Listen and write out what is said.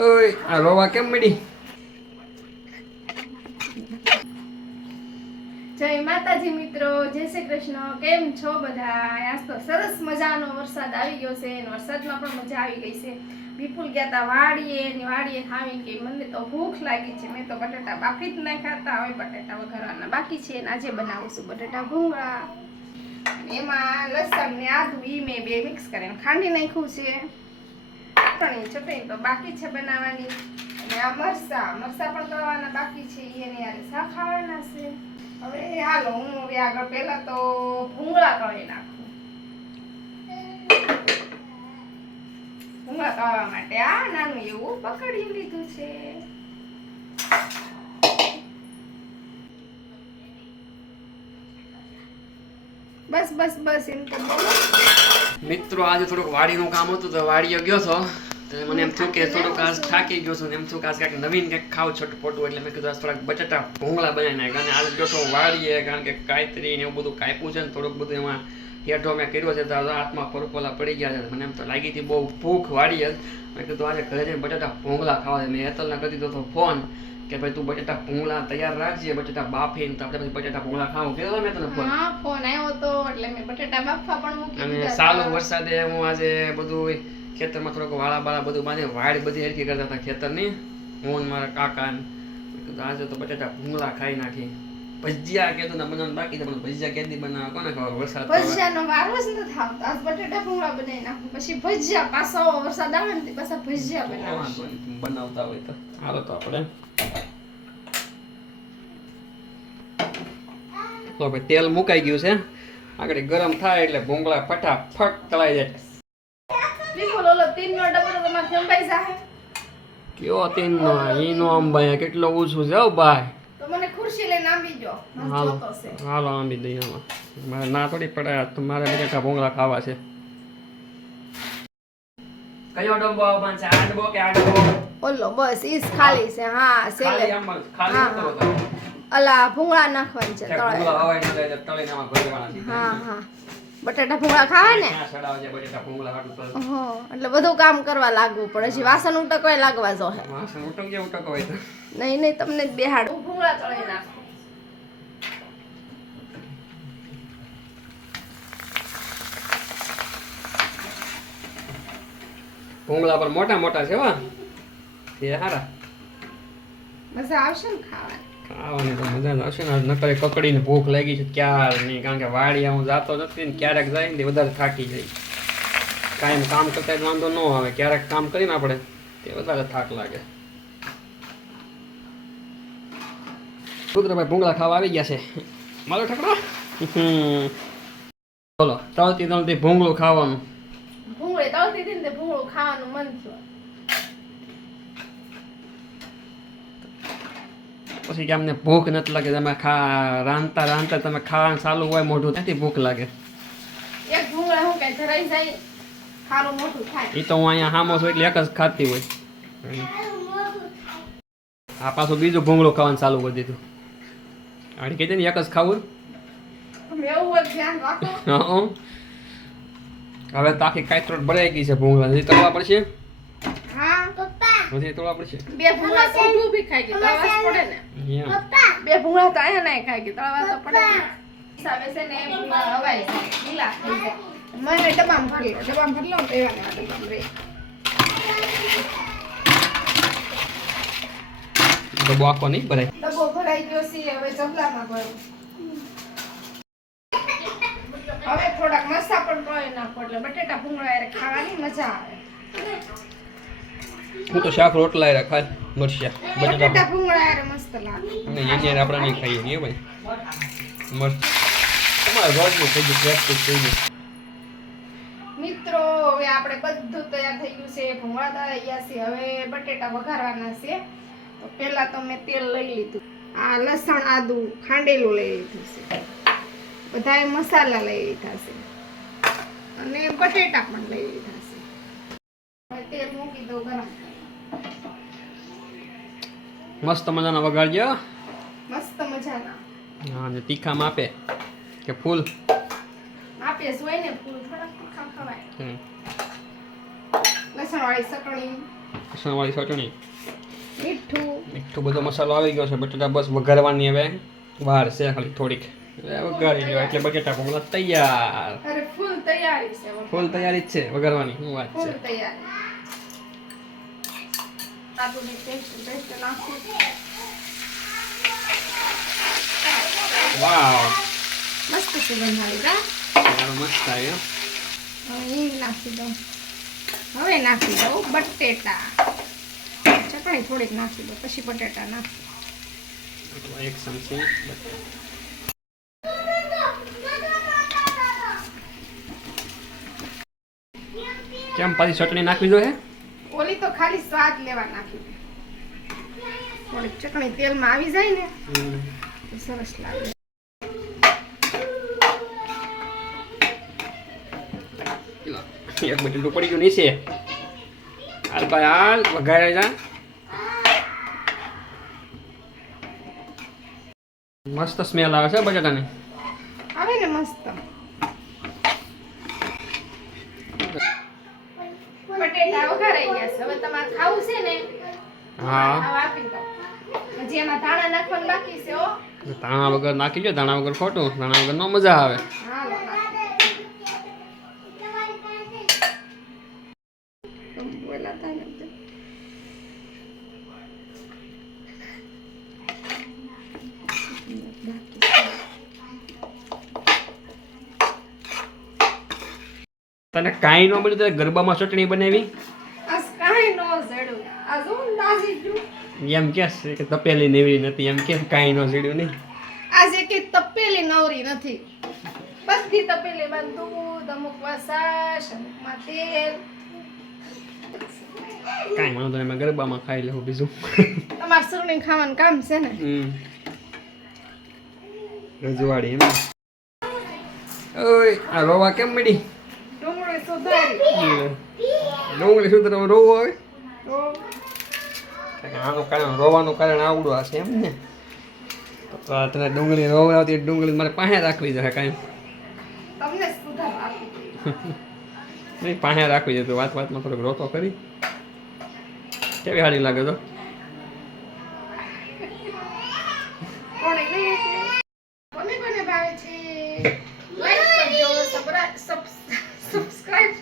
ઓય, આ રોવા કેમ મળી જય માતાજી મિત્રો, જય શ્રી કૃષ્ણ. કેમ છો બધા? આજ તો સરસ મજાનો વરસાદ આવી ગયો છે અને વરસાદમાં પણ મજા આવી ગઈ છે. વિપુલ ગયા હતા વાડીએ ને વાડીએ ખાવીને કે મને તો ભૂખ લાગી છે. મેં તો બટાટા બાફી જ ના ખાતા હવે બટાટા વઘારવાના બાકી છે અને આજે બનાવું છું બટાટા ભૂંગળા. એમાં લસણ ને આદુ ઈ મેં બે મિક્સ કરીને ખાંડી નાખ્યું છે. ચટણી ચટણી તો બાકી છે બનાવવાની. અને આ મરસા મરસા પણ કરવાના બાકી છે એને યારે શાક ખાવાના છે. હવે હાલો, હું હવે આગળ પહેલા તો ભૂંગળા તળી નાખું. ભૂંગળા તળવા માટે આ નાનું એવું પકડી લીધું છે. બસ બસ બસ, એમ તો મિત્રો, આજે થોડુંક વાડીનું કામ હતું તો વાડીએ ગયો હતો તો મને એમ થયું કે થોડુંક આજ થાકી ગયો છું એમ થયું કે આજ કાંઈક નવીન કંઈક ખાવ છટપટું એટલે મેં કીધું આજ થોડાક બટાટા ભૂંગળા બનાવી નાખ્યા અને આજ ગયો તો વાડીએ કારણ કે કાયતરી ને એવું બધું કાપ્યું છે ને થોડુંક બધું એમાં હેઠો મેં કર્યો છે તો હાથમાં પરપોલા પડી ગયા છે. મને એમ તો લાગી હતી બહુ ભૂખ વાળી મેં કીધું આજે ઘરે જઈને બટાટા ભૂંગળા ખાવા છે. મેં હેતલને કરી દીધો હતો ફોન કે ભાઈ તું બટેટા ભૂંગળા તૈયાર રાખજે બટાટા બાફીને તો આપણે પછી બટાટા ભૂંગળા ખાવું કે મેં તને ફોન. ફોન આવ્યો તો એટલે મેં બટેટા બાફવા પણ મૂકી અને સાલો. વરસાદે હું આજે બધું ખેતરમાં થોડોક વાળા બાળા બધું બાંધે વાડ બધી હરખી કરતા હતા ખેતરની. હું ને મારા કાકા ને. આજે તો બટાટા ભૂંગળા ખાઈ નાખી. ભજીયા કે ને બનાવવાનું બાકી પણ ભજીયા કેદી બનાવવા કોને ખબર? વરસાદ ભજીયાનો વારો જ નથી આવતો. આજ બટેટા ભૂંગળા બનાવી નાખું. પછી ભજીયા પાછો વરસાદ આવે ને પાછા ભજીયા નહીં, બનાવતા હોય તો. હાલો તો આપણે. તો ભાઈ તેલ મુકાઈ ગયું છે. આગળ ગરમ થાય એટલે ભૂંગળા ફટાફટ તળાઈ જાય. તીનનો ડબ્બો તો તમારે જંપાઈ જાહે. કેવો તીનનો ઈનો અંબાયા કેટલો ઊંચું છે ભાઈ. તો મને ખુરશી લઈને આંબી જો હાલો હાલો આંબી દઈએ મારે ના થોડી પડે તો મારે બટેટા ભૂંગળા ખાવા છે. કયો ડબ્બો આવવાનો છે આ ડબ્બો કે આ ડબ્બો ઓલો બસ ઈસ ખાલી છે. હા સેલે. ખાલી. હોતો. અલા ભૂંગળા નાખવાની છે તળે. ભૂંગળા હવાઈ ન જાય તળે આમાં ભરવાના છે. હા હા. બટાટા ભૂંગળા ખાવા ને? છે એટલે બધું કામ કરવા લાગવું પડે. હજી વાસણ ઉટકવાય લાગવા જો હે. નહીં નહીં તમને જ બેહાડ. ભૂંગળા તળી નાખો. ભૂંગળા પર મોટા મોટા છે વા એ હારા. મજા આવશે ને ખાવાની? ખાવાની તો મજા આવશે ને. નકરે કકડીને ભૂખ લાગી છે ક્યારની કારણ કે વાડી હું જતો નથી ને, ક્યારેક જાય ને વધારે થાકી જાય. કાયમ કામ કરતા વાંધો ન આવે. ક્યારેક કામ કરીને આપણે તે વધારે થાક લાગે. રુદ્રભાઈ ભૂંગળા ખાવા આવી ગયા છે. મારો ઠકડો. બોલો તળતી તળતી ભૂંગળું ખાવાનું. ભૂંગળી તળતી હતી ભૂંગળું ખાવાનું મન થયું. પછી કે અમને ભૂખ નથી લાગે તમે ખા રાંધતા રાંધતા તમે ખાવાનું ચાલુ હોય મોઢું ત્યાંથી ભૂખ લાગે. એક ભૂંગળા હું કઈ ધરાઈ જાય ખારું મોટું થાય એ તો હું અહીંયા હામો છું એટલે એક જ ખાતી હોય. આ પાછું બીજું ભૂંગળું ખાવાનું ચાલુ કરી દીધું. આડી કીધી ને એક જ ખાવું. હવે તો આખી કાંઈ ભરાઈ ગઈ છે ભૂંગળા તળવા પડશે? હા તોડા પડશે. બે ભૂંગળા તો ઊભી ખાઈ ગઈ તળવા પડે ને. પપ્પા. બે ભૂંગળા તો આયા નહીં ખાઈ ગઈ તળવા તો પડે સામે છે ને ભૂંગળા હવાય લીલા થઈ જાય. મને ડબ્બામાં ભરી લો ડબ્બામાં ભરી લો એવા ને ડબ્બામાં રહે ડબ્બો આખો નહીં ભરાય? ડબ્બો ભરાઈ ગયો છે હવે જબલામાં ભરું. હવે થોડાક મસા પણ પડે નાખો એટલે બટેટા ભૂંગળા હારે ખાવાની મજા આવે. હું તો શાક રોટલા એ ખાય મરચા બટાટા ભૂંગળા મસ્ત લાગે. ને એની આપણે નહીં ખાઈએ નહીં ભાઈ. મસ્ત તમારે થઈ ગયું પ્રેક્ટિસ થઈ ગયું મિત્રો હવે આપણે બધું તૈયાર થઈ ગયું છે ભૂંગળા ગયા છે હવે બટેટા વઘારવાના છે. તો પહેલા તો મેં તેલ લઈ લીધું. આ લસણ આદુ ખાંડેલું લઈ લીધું છે. બધાએ મસાલા લઈ લીધા છે. અને બટેટા પણ લઈ લીધા તેલ મૂકી દઉં ગરમ મસ્ત મજાના વગાડજો મસ્ત મજાના. હા ને તીખા માપે કે ફૂલ. માપે જ ને ફૂલ થોડા તીખા ખવાય. હમ. લસણ વાળી ચટણી. લસણવાળી ચટણી. મીઠું. એટલો બધો મસાલો આવી ગયો છે બટેટા બસ વઘારવાની હવે. વાર છે ખાલી થોડીક. વઘારી લ્યો એટલે બટેટા ભૂંગળા તૈયાર. અરે ફૂલ તૈયારી છે ફૂલ તૈયારી જ છે વઘારવાની હું વાત ફૂલ છે. તૈયારી. આદુની પેસ્ટ પેસ્ટ નાખું વાવ મસ્ત સુગંધ આવી તારો મસ્ત આવ્યો હવે હિંગ નાખી દઉં હવે નાખી દઉં બટેટા ચટણી થોડીક નાખી દો પછી બટેટા નાખી એક ચમચી. કેમ પાછી ચટણી નાખવી જોઈએ ઓલી તો ખાલી સ્વાદ લેવા નાખી થોડીક ચટણી તેલમાં આવી જાય ને સરસ લાગે. એક બટેટું પડી ગયું નીચે. હાલ ભાઈ, હાલ, વઘારે જા. મસ્ત સ્મેલ આવે છે બટાટાની આવે ને મસ્ત બટેટા વઘારાઈ ગયા છે હવે તમારે ખાવું છે ને હા. આપી દો. હજી એમાં ધાણા નાખવાનું બાકી છે હો. ધાણા વગર નાખી દો ધાણા વગર ખોટું ધાણા વગર નો મજા આવે. તને કાંઈ ન મળ્યું તો ગરબામાં ચટણી બનાવી આજ કાંઈ નો જડ્યું. આ જો નાસી ગયું. એમ કે છે કે તપેલી નેવરી નથી એમ કેમ કાંઈ નો સીડ્યું નહીં. આજે કે તપેલી નવરી નથી. બધી તપેલીમાં દૂધ અમુકમાં અમુક અમુકમાં તેલ. કાંઈ વાંધો નહીં મેં ગરબામાં ખાઈ લેવું બીજું. તમારે સુરણી ખાવાનું કામ છે ને? રજવાડી એમ. ઓય આ રોવા કેમ મળી? ડુંગળી સુધારી. ડુંગળી તને રોવો કે આનું કારણ રોવાનું કારણ આવડું હશે એમ ને. તો તને ડુંગળી રોવાતી ડુંગળી મારે પાસે રાખવી જોઈએ કાંઈ. નહીં પાસે રાખવી જોઈએ વાત વાતમાં થોડોક રોતો કરી કેવી સારી લાગે તો? સબસ્ક્રાઇબ